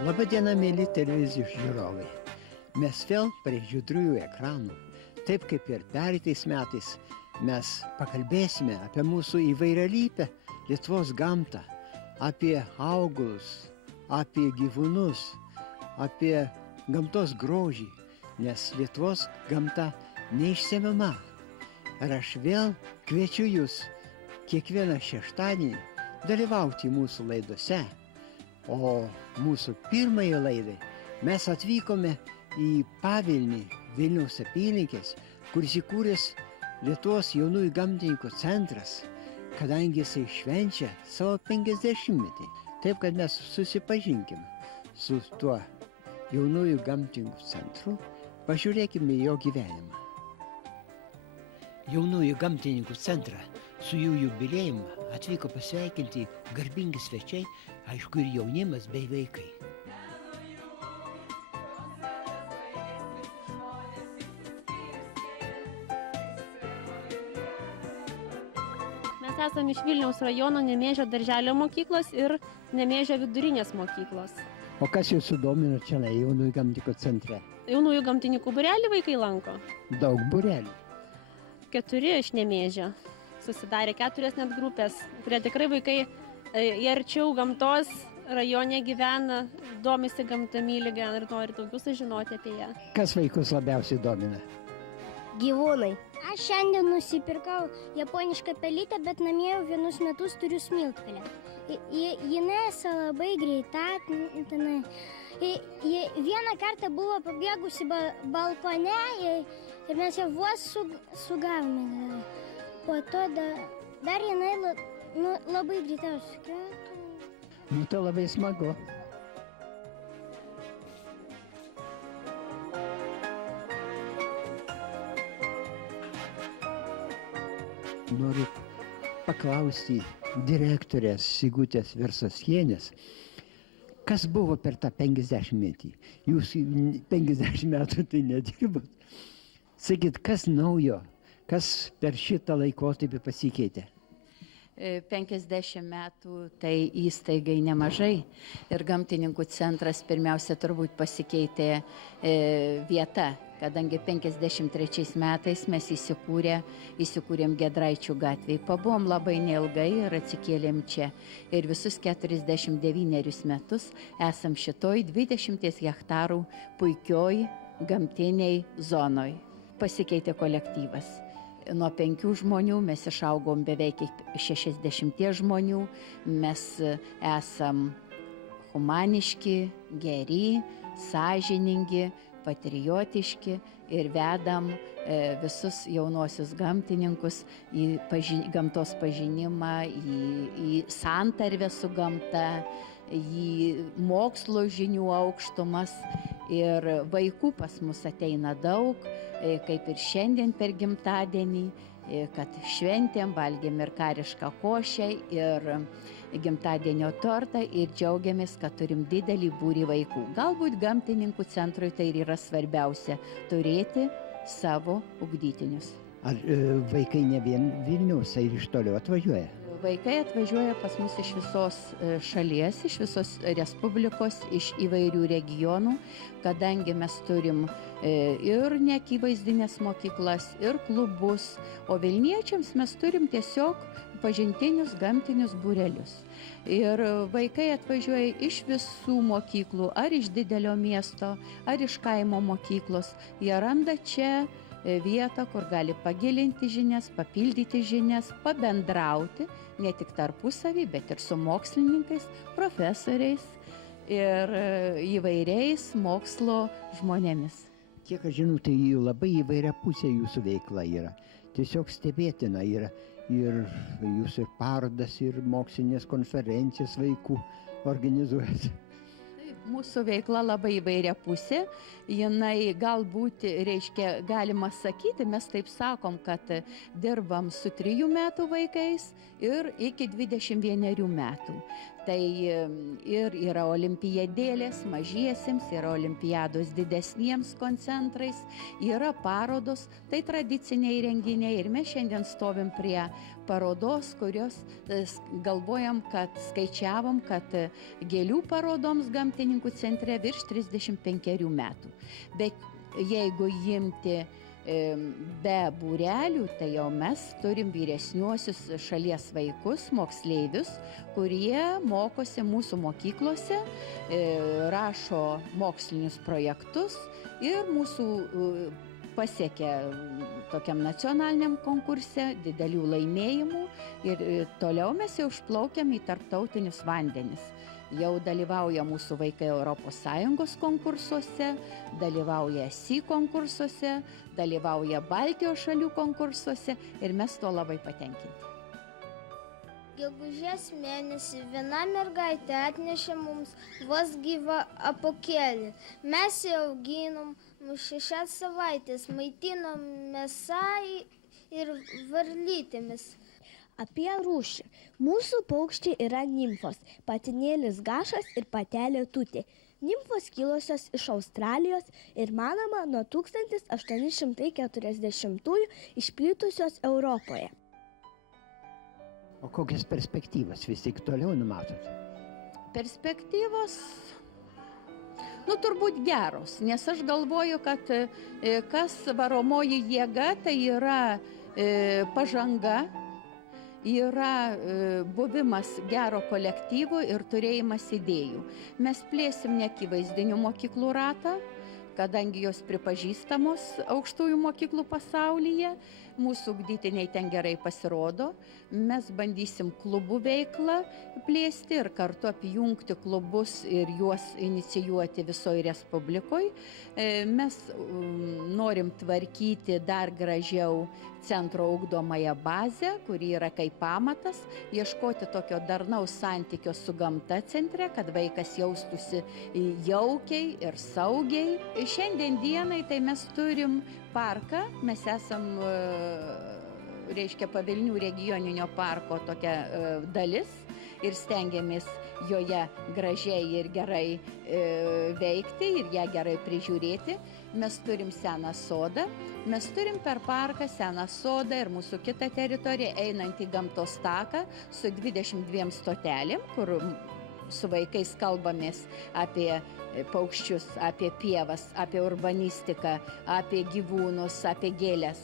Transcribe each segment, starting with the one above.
Labadiena, mėly televizijos žiūrovai. Mes vėl prie judriųjų ekranų. Taip kaip ir pereitais metais mes pakalbėsime apie mūsų įvairialypę Lietuvos gamtą, apie augalus, apie gyvūnus, apie gamtos grožį, nes Lietuvos gamta neišsemiama. Ir aš vėl kviečiu jūs kiekvieną šeštadienį dalyvauti mūsų laidose. O mūsų pirmąjį laidai mes atvykome į Pavilnį, Vilniaus apylinkės, kur įsikūręs Lietuvos jaunųjų gamtininkų centras, kadangi jisai švenčia savo 50-metį. Taip, kad mes susipažinkim su tuo jaunųjų gamtininkų centru, pažiūrėkime jo gyvenimą. Jaunųjų gamtininkų centrą su jų jubilėjimu atvyko pasveikinti garbingi svečiai, aišku, ir jaunimas bei vaikai. Mes esame iš Vilniaus rajono Nemėžio darželio mokyklos ir Nemėžio vidurinės mokyklos. O kas jūs sudomino čia jaunųjų gamtininkų centre? Jaunųjų gamtininkų būrelį vaikai lanko. Daug būrelių. 4 iš Nemėžio. Susidarė 4 net grupės, kurie tikrai vaikai jie arčiau gamtos rajone gyvena, domisi gamta, myli ir nori daugiau sužinoti apie ją. Kas vaikus labiausiai domina? Gyvūnai. Aš šiandien nusipirkau japonišką pelytę, bet namie jau vienus metus turiu smiltpelę. Jinai labai greita. Vieną kartą buvo pabėgusi balkone ir mes ją vos sugavome. Po to dar jinai labai greita. Tai labai smagu. Noriu paklausti direktorės Sigutės Versosienės, kas buvo per tą 50-metį? Jūs 50 metų tai nedirbot. Sakyt, kas naujo, kas per šitą laikotarpį pasikeitė? 50 metų tai įstaigai nemažai ir gamtininkų centras pirmiausia turbūt pasikeitė vieta, kadangi 53 metais mes įsikūrėm Giedraičių gatvėje. Pabuvom labai neilgai ir atsikėlėm čia. Ir visus 49 metus esam šitoj 20 hektarų puikioj gamtiniai zonoj. Pasikeitė kolektyvas. Nuo 5 žmonių mes išaugom beveik 60 žmonių. Mes esam humaniški, geri, sąžiningi, patriotiški ir vedam visus jaunosius gamtininkus į gamtos pažinimą, į santarvę su gamta, į mokslo žinių aukštumas. Ir vaikų pas mus ateina daug, kaip ir šiandien per gimtadienį, kad šventėm, valgėm ir karišką košę, ir gimtadienio tortą ir džiaugiamės, kad turim didelį būrį vaikų. Galbūt gamtininkų centrui tai yra svarbiausia – turėti savo ugdytinius. Ar vaikai ne vien Vilniaus, ir iš toliau atvažiuoja? Vaikai atvažiuoja pas mus iš visos šalies, iš visos respublikos, iš įvairių regionų, kadangi mes turim ir neakivaizdinės mokyklas, ir klubus, o Vilniečiams mes turim tiesiog pažintinius gamtinius būrelius. Ir vaikai atvažiuoja iš visų mokyklų, ar iš didelio miesto, ar iš kaimo mokyklos. Jie randa čia vietą, kur gali pagilinti žinias, papildyti žinias, pabendrauti, ne tik tarpusavį, bet ir su mokslininkais, profesoriais ir įvairiais mokslo žmonėmis. Kiek aš žinau, tai labai įvairia pusė jūsų veikla yra. Tiesiog stebėtina yra ir jūs ir parodas, ir mokslinės konferencijas vaikų organizuojate. Mūsų veikla labai įvairia pusė, jinai galbūt, galima sakyti, mes taip sakom, kad dirbam su 3 metų vaikais ir iki 21 metų. Tai ir yra olimpiadėlės mažiesiems, yra olimpiados didesniems koncentrais, yra parodos, tai tradiciniai renginiai ir mes šiandien stovim prie parodos, kurios galvojam, kad skaičiavom, kad gėlių parodoms gamtininkų centre virš 35 metų. Bet jeigu imti be būrelių, tai jau mes turim vyresniuosius šalies vaikus, moksleivius, kurie mokosi mūsų mokyklose, rašo mokslinius projektus ir mūsų pasiekė tokiam nacionaliniam konkurse didelių laimėjimų ir toliau mes jau išplaukiam į tarptautinius vandenis. Jau dalyvauja mūsų vaikai ES konkursuose, dalyvauja SI konkursuose, dalyvauja Baltijos šalių konkursuose ir mes to labai patenkinti. Gegužės mėnesį viena mergaitė atnešė mums vos gyvą apuokėlį. Mes jį auginom 6 savaitės, maitinom mėsą ir varlytėmis. Apie rūšį. Mūsų paukščiai yra nimfos, patinėlis Gašas ir patelė Tutė. Nimfos kilusios iš Australijos ir manoma nuo 1840-ųjų išplitusios Europoje. O kokias perspektyvas vis tik toliau numatot? Perspektyvos, turbūt geros, nes aš galvoju, kad kas varomoji jėga, tai yra pažanga, yra buvimas gero kolektyvo ir turėjimas idėjų. Mes plėsim neakivaizdinių mokyklų ratą, kadangi jos pripažįstamos aukštųjų mokyklų pasaulyje, mūsų ugdytiniai ten gerai pasirodo, mes bandysim klubų veiklą plėsti ir kartu apjungti klubus ir juos inicijuoti visoje Respublikoje. Mes norim tvarkyti dar gražiau centro ugdomąją bazę, kuri yra kaip pamatas, ieškoti tokio darnaus santykio su gamta centre, kad vaikas jaustųsi jaukiai ir saugiai. Šiandien dienai tai mes turim parką, mes esam, Pavilnių regioninio parko tokia dalis ir stengiamės joje gražiai ir gerai veikti ir ją gerai prižiūrėti. Mes turim seną sodą, mes turim per parką seną sodą ir mūsų kitą teritoriją einantį gamtos taką su 22 stotelėm, kur su vaikais kalbamės apie paukščius, apie pievas, apie urbanistiką, apie gyvūnus, apie gėles.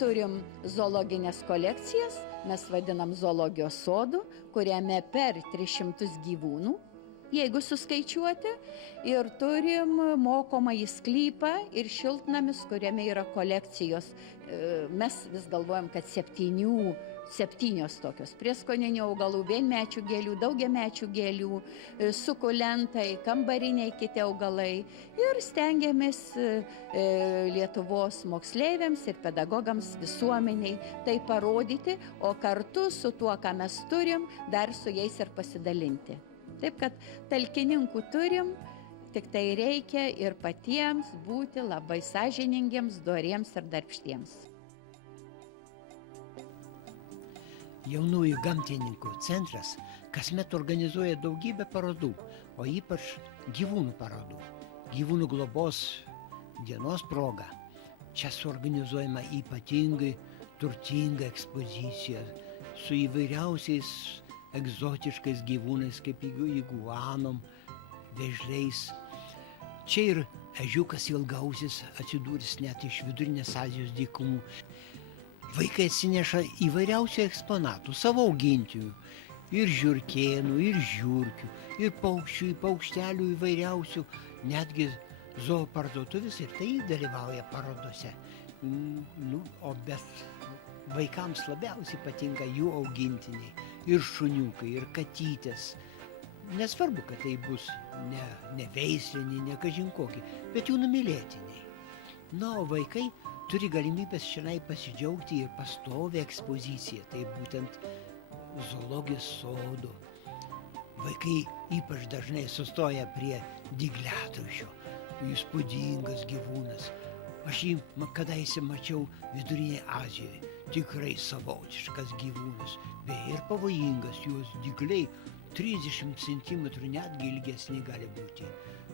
Turim zoologinės kolekcijas, mes vadinam zoologijos sodu, kuriame per 300 gyvūnų, jeigu suskaičiuoti, ir turim mokomąjį sklypą ir šiltnamius, kuriame yra kolekcijos. Mes vis galvojam, kad 7 tokios prieskoninių augalų, vienmečių gėlių, daugiamečių gėlių, sukulentai, kambariniai kiti augalai. Ir stengiamės Lietuvos moksleiviams ir pedagogams, visuomeniai tai parodyti, o kartu su tuo, ką mes turim, dar su jais ir pasidalinti. Taip kad talkininkų turim, tik tai reikia ir patiems būti labai sąžiningiems, doriems ir darbštiems. Jaunųjų gamtininkų centras kasmet organizuoja daugybę parodų, o ypač gyvūnų parodų. Gyvūnų globos dienos proga. Čia suorganizuojama ypatingai turtinga ekspozicija su įvairiausiais egzotiškais gyvūnais, kaip iguanom, vėžliais. Čia ir ežiukas ilgausis atsidūręs net iš Vidurinės Azijos dykumų. Vaikai atsineša įvairiausių eksponatų, savo augintinių, ir žiurkėnų, ir žiurkių, ir paukščių, paukštelių įvairiausių, netgi zooparduotuvės ir tai dalyvauja parodose. Bet vaikams labiausiai patinka jų augintiniai, ir šuniukai, ir katytės. Nesvarbu, kad tai bus ne veisliniai, ne kažin kokie, bet jų numylėtiniai. O vaikai turi galimybės šiandien pasidžiaugti ir pastovę ekspoziciją, tai būtent zoologijos sodo. Vaikai ypač dažnai sustoja prie dygliatraušio, įspūdingas gyvūnas. Aš jį kadaise mačiau Vidurinėje Azijoje, tikrai savotiškas gyvūnas, beje ir pavojingas, jos dygliai 30 cm netgi ilgesni gali būti.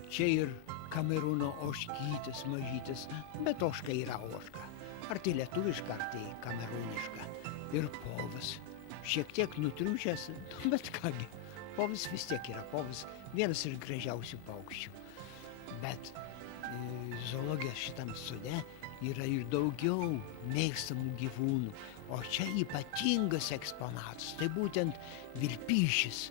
Čia ir Kamerūno ožkytės mažytės, bet ožka yra ožka. Ar tai lietuviška, ar tai kamerūniška. Ir povas šiek tiek nutriušęs, bet kągi, povis vis tiek yra povis, vienas iš gražiausių paukščių. Bet zoologijos šitam sode yra ir daugiau mėgstamų gyvūnų, o čia ypatingas eksponatas, tai būtent vilpyšis,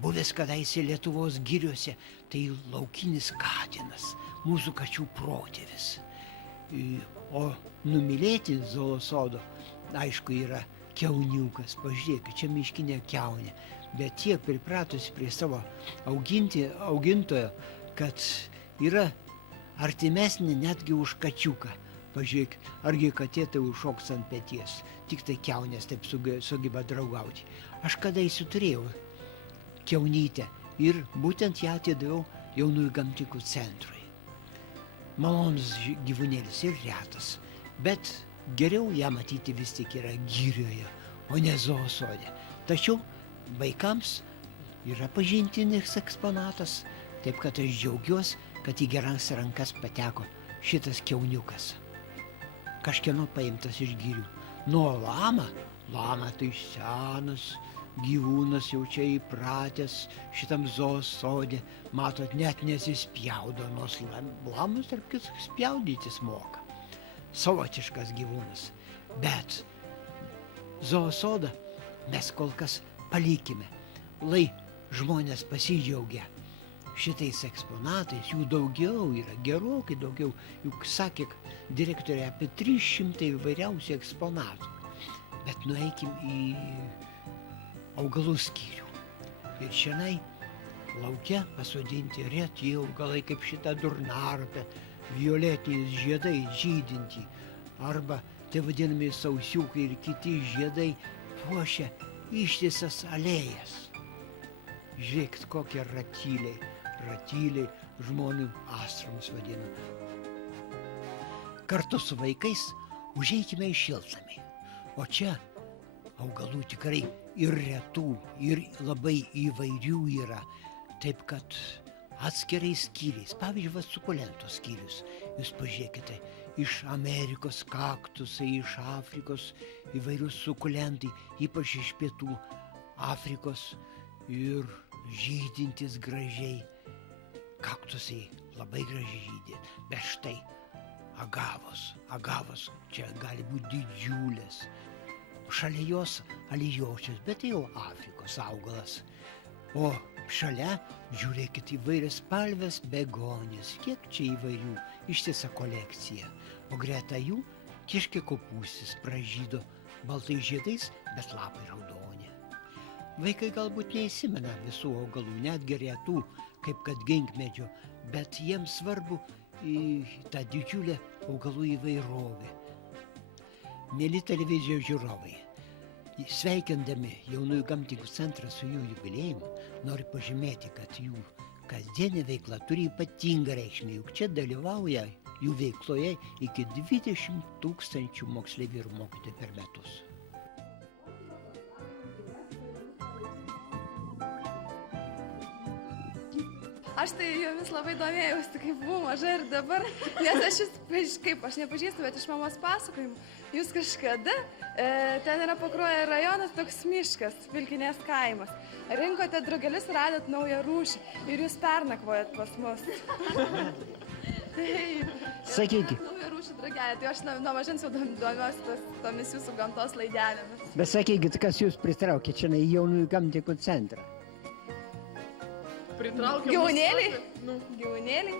buvęs kadaise Lietuvos giriuose, tai laukinis katinas, mūsų kačių protėvis. O numylėti zoologijos sodo, aišku, yra kiauniukas, pažiūrėkit, čia miškinė kiaunė, bet tiek pripratusi prie savo augintojo, kad yra artimesnė netgi už kačiuką. Pažiūrėk, argi katė tai užšoks ant peties, tik tai kiaunės taip sugeba draugauti. Aš kadaise turėjau kiaunytę ir būtent ją atidaviau Jaunųjų gamtikų centrui. Malonus gyvūnėlis ir retas, bet geriau ją matyti vis tik yra girioje, o ne zoologijos sode. Tačiau vaikams yra pažintinis eksponatas, taip kad aš džiaugiuosi, kad į geras rankas pateko šitas kiauniukas. Kažkieno paimtas iš girių. Nuo lama tai senas gyvūnas, jau čia įpratęs šitam zoologijos sode, matot, net nesispjaudo, nors lamas tarp kitų spjaudytis moka. Savotiškas gyvūnas. Bet zoologijos sodą mes kol kas palikime, lai žmonės pasidžiaugia šitais eksponatais, jų daugiau yra, gerokai daugiau, juk sakė direktorė apie 300 įvairiausių eksponatų. Bet nueikim į augalų skyrių. Ir šiandien lauke pasodinti reti augalai kaip šitą durnaropę, violetiniais žiedais žydinti, arba tai vadinami sausiukai ir kiti žiedai puošia ištisas alėjas. Žiūrėkit, kokie ratyliai žmonių astromis vadina. Kartu su vaikais užeikime į šiltnamį, o čia augalų tikrai ir retų, ir labai įvairių yra, taip kad atskirais skyriais, pavyzdžiui, sukulentos skyrius, jūs pažiūrėkite, iš Amerikos kaktusai, iš Afrikos įvairius sukulentai, ypač iš pietų Afrikos ir žydintis gražiai, kaktusai labai gražiai žydė, bet štai agavos čia gali būti didžiulės. Šalia jos alijočius, bet tai jau Afrikos augalas. O šalia, žiūrėkit, įvairias spalvės begonės, kiek čia įvairių, ištisa kolekcija. O greta jų kiškė kopūstis pražydo baltais žiedais, bet lapai raudoni. Vaikai galbūt neįsimena visų augalų, netgi retų, kaip kad ginkmedžio, bet jiems svarbu tą didžiulę augalų įvairovę. Mėly televizijos žiūrovai, sveikindami Jaunųjų gamtikų centrą su jų jubilėjimu, noriu pažymėti, kad jų kasdienė veikla turi ypatingą reikšmę, juk čia dalyvauja jų veikloje iki 20 000 moksleivių ir mokytojų per metus. Aš tai jomis labai domėjausi, kai buvau maža ir dabar, nes aš nepažįstu, bet iš mamos pasakojimų, jūs kažkada, ten yra Pakruojo rajonas, toks miškas, Vilkinės kaimas. Rinkote drugelius, radot naują rūšį ir jūs pernakvojat pas mus. Sakykit. Naują rūšį drugelį, tai aš nuo mažens jau domiuosi tomis jūsų gamtos laidelėmis. Bet sakykit, kas jūs pritraukė čia į Jaunųjų gamtikų centrą? Gyvūnėliai? Gyvūnėliai?